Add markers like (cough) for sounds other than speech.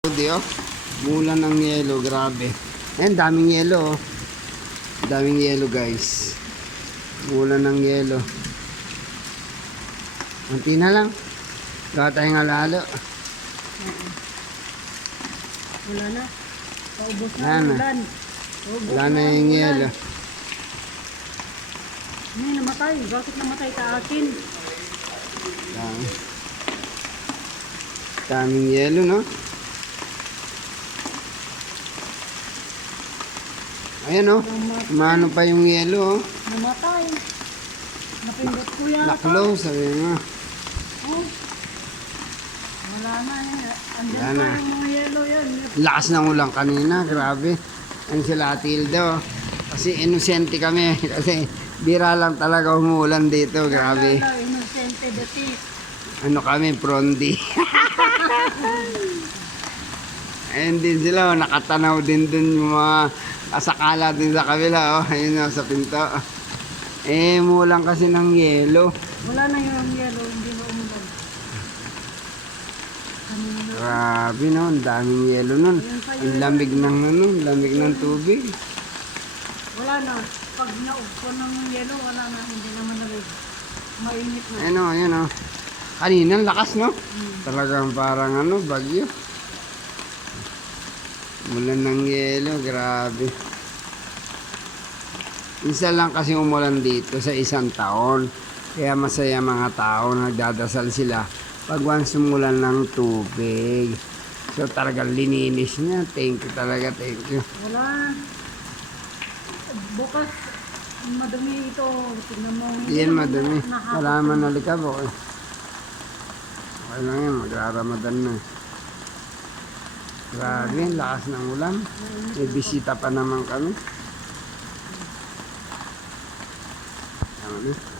Saudi, oh. Mula ng yelo, grabe. Ayan, daming yelo, oh. Daming yelo, guys. Mula ng yelo. Kunti na lang. Gawa tayong alalo. Wala na. Paubos na Wala ulan. Paubos Wala na yung yelo. May namatay. Bakit namatay ka akin? Dami. Daming yelo, no? Ayan, oh. Umano pa yung yelo, oh. Namatay. Napindot ko yata. Naklo, sabi nga. Oh. Wala na eh. Andyan Wala pa yung mga yelo yan. Lakas ng ulang kanina, grabe. Ang sila Tildo. Kasi inosente kami. (laughs) Kasi bira lang talaga umuulan dito, grabe. Wala, Innocente dati. Ano kami, prondi. (laughs) Ayun din sila, oh, nakatanaw din dun yung mga kasakala din sa kabila, oh. Ayun oh, sa pinto. Eh, mulang kasi ng yelo. Wala na yung yelo. Hindi na umulan. Na. Grabe no, ang daming yelo nun. Ang lamig ng ano, lamig ng tubig. Wala na. Pag naugpo ng yelo, wala na. Hindi naman nalig. Mainit na. Ayun oh, ayun oh. Kanina, lakas no. Talagang parang ano, bagyo. Mulan ng yelo, grabe. Isa lang kasi umulan dito sa isang taon. Kaya masaya mga tao, nagdadasal sila pag once umulan ng tubig. So talagang lininis niya. Thank you talaga, thank you. Wala. Bukas, madumi ito. Tingnan mo. Yan madumi. Nahapot Wala man nalikabok. Okay lang yan, magraramadan na. Grabe, lakas ng ulan. May bisita pa naman kami. Tama.